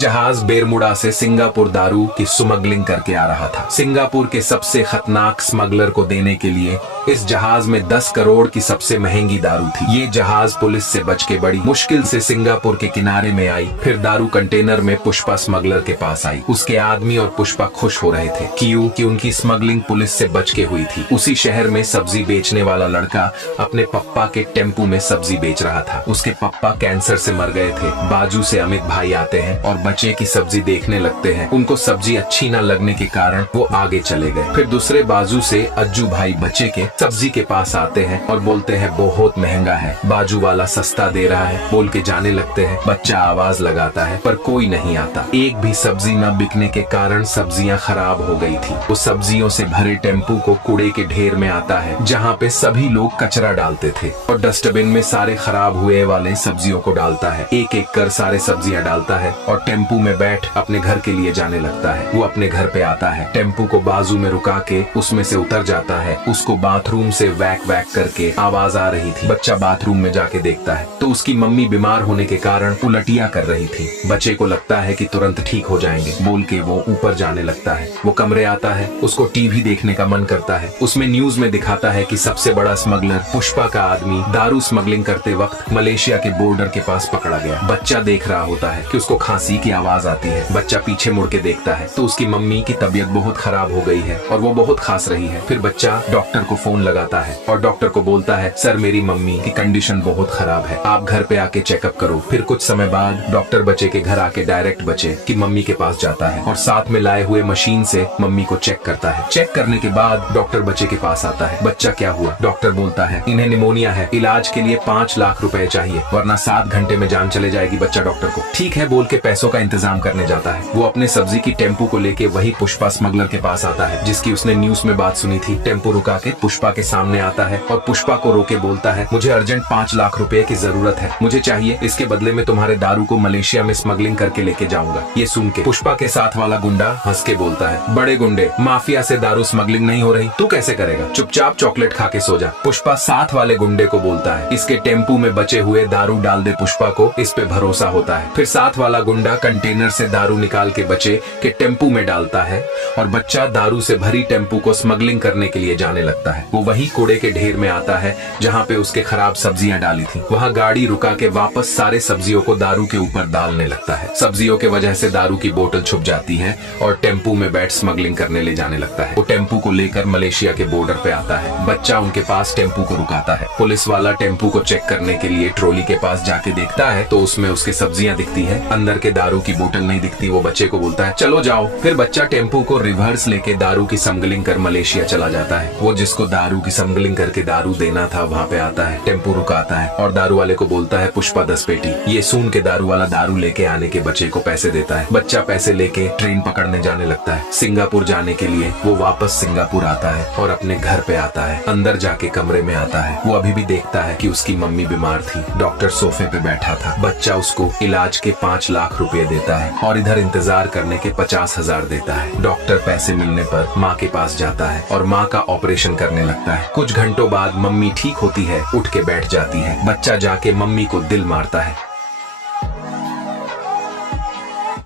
जहाज बेरमुडा से सिंगापुर दारू की स्मगलिंग करके आ रहा था। सिंगापुर के सबसे खतरनाक स्मगलर को देने के लिए इस जहाज में 10 करोड़ की सबसे महंगी दारू थी। ये जहाज पुलिस से बच के बड़ी मुश्किल से सिंगापुर के किनारे में आई। फिर दारू कंटेनर में पुष्पा स्मगलर के पास आई। उसके आदमी और पुष्पा खुश हो रहे थे क्यों कि उनकी स्मगलिंग पुलिस से बच के हुई थी। उसी शहर में सब्जी बेचने वाला लड़का अपने पप्पा के टेम्पू में सब्जी बेच रहा था। उसके पप्पा कैंसर से मर गए थे। बाजू से अमित भाई आते हैं और बच्चे की सब्जी देखने लगते हैं। उनको सब्जी अच्छी न लगने के कारण वो आगे चले गए। फिर दूसरे बाजू से अज्जू भाई बच्चे के सब्जी के पास आते हैं और बोलते हैं बहुत महंगा है, बाजू वाला सस्ता दे रहा है बोल के जाने लगते हैं। बच्चा आवाज लगाता है पर कोई नहीं आता। एक भी सब्जी न बिकने के कारण सब्जियां खराब हो गई थी। वो सब्जियों से भरे टेम्पू को कूड़े के ढेर में आता है जहाँ पे सभी लोग कचरा डालते थे और डस्टबिन में सारे खराब हुए वाले सब्जियों को डालता है। एक एक कर सारे सब्जियां डालता है और टेम्पू में बैठ अपने घर के लिए जाने लगता है। वो अपने घर पे आता है, टेम्पू को बाजू में रुका के उसमें से उतर जाता है। उसको बाथरूम से वैक वैक करके आवाज आ रही थी। बच्चा बाथरूम में जाके देखता है तो उसकी मम्मी बीमार होने के कारण उलटियां कर रही थी। बच्चे को लगता है कि तुरंत ठीक हो जाएंगे बोल के वो ऊपर जाने लगता है। वो कमरे आता है, उसको टीवी देखने का मन करता है। उसमें न्यूज में दिखाता है कि सबसे बड़ा स्मगलर पुष्पा का आदमी दारू स्मगलिंग करते वक्त मलेशिया के बॉर्डर के पास पकड़ा गया। बच्चा देख रहा होता है कि उसको खांसी की आवाज आती है। बच्चा पीछे मुड़ के देखता है तो उसकी मम्मी की तबीयत बहुत खराब हो गई है और वो बहुत खांस रही है। फिर बच्चा डॉक्टर को फोन लगाता है और डॉक्टर को बोलता है सर मेरी मम्मी की कंडीशन बहुत खराब है, आप घर पे आके चेकअप करो। फिर कुछ समय बाद डॉक्टर बच्चे के घर आके डायरेक्ट बच्चे की मम्मी के पास जाता है और साथ में लाए हुए मशीन से मम्मी को चेक करता है। चेक करने के बाद डॉक्टर बच्चे के पास आता है। बच्चा क्या हुआ? डॉक्टर बोलता है इन्हें निमोनिया है, इलाज के लिए 5 लाख रुपए चाहिए वरना 7 घंटे में जान चले जाएगी। बच्चा डॉक्टर को ठीक है बोल के पैसों का इंतजाम करने जाता है। वो अपने सब्जी की टेम्पू को लेके वही पुष्पा स्मगलर के पास आता है जिसकी उसने न्यूज में बात सुनी थी। टेम्पू रुका के पुष्पा के सामने आता है और पुष्पा को रोके बोलता है मुझे अर्जेंट 5 लाख रुपए की जरूरत है, मुझे चाहिए, इसके बदले में तुम्हारे दारू को मलेशिया में स्मगलिंग करके लेके जाऊंगा। ये सुन के पुष्पा के साथ वाला गुंडा हंस के बोलता है बड़े गुंडे, माफिया से दारू स्मगलिंग नहीं हो रही, तू कैसे करेगा, चुपचाप चॉकलेट खा के सो जा। पुष्पा साथ वाले गुंडे को बोलता है इसके टेम्पू में बचे हुए दारू डाल दे। पुष्पा को इस पे भरोसा होता है। फिर साथ वाला गुंडा कंटेनर से दारू निकाल के बच्चे के टेम्पू में डालता है और बच्चा दारू से भरी टेम्पू को स्मगलिंग करने के लिए जाने लगता है। वो वही कूड़े के ढेर में आता है जहाँ पे उसके खराब सब्जियां डाली थी। वहाँ गाड़ी रुका के वापस सारे सब्जियों को दारू के ऊपर डालने लगता है। सब्जियों के वजह से दारू की बोतल छुप जाती है और टेम्पू में बैठ स्मगलिंग करने ले जाने लगता है। वो टेम्पू को लेकर मलेशिया के बॉर्डर पे आता है। बच्चा उनके पास टेम्पू को रुकाता है। पुलिस वाला टेम्पू को चेक करने के लिए ट्रॉली के पास जाके देखता है तो उसमें उसकी सब्जियां दिखती है, अंदर के दारू की बोतल नहीं दिखती। वो बच्चे को बोलता है चलो जाओ। फिर बच्चा टेम्पू को रिवर्स लेके दारू की स्मगलिंग कर मलेशिया चला जाता है। वो जिसको दारू की स्मगलिंग करके दारू देना था वहाँ पे आता है, टेम्पू रुकाता है और दारू वाले को बोलता है पुष्पा 10 पेटी। ये सुन के दारू वाला दारू लेके आने के बच्चे को पैसे देता है। बच्चा पैसे लेके ट्रेन पकड़ने जाने लगता है सिंगापुर जाने के लिए। वो वापस सिंगापुर आता है और अपने घर पे आता है। अंदर जाके कमरे में आता है। वो अभी भी देखता है कि उसकी मम्मी बीमार थी, डॉक्टर सोफे पे बैठा था। बच्चा उसको इलाज के 5 लाख रुपए देता है और इधर इंतजार करने के 50,000 देता है। डॉक्टर पैसे मिलने पर माँ के पास जाता है और माँ का ऑपरेशन करने लगता है। कुछ घंटों बाद मम्मी ठीक होती है, उठ के बैठ जाती है। बच्चा जाके मम्मी को दिल मारता है।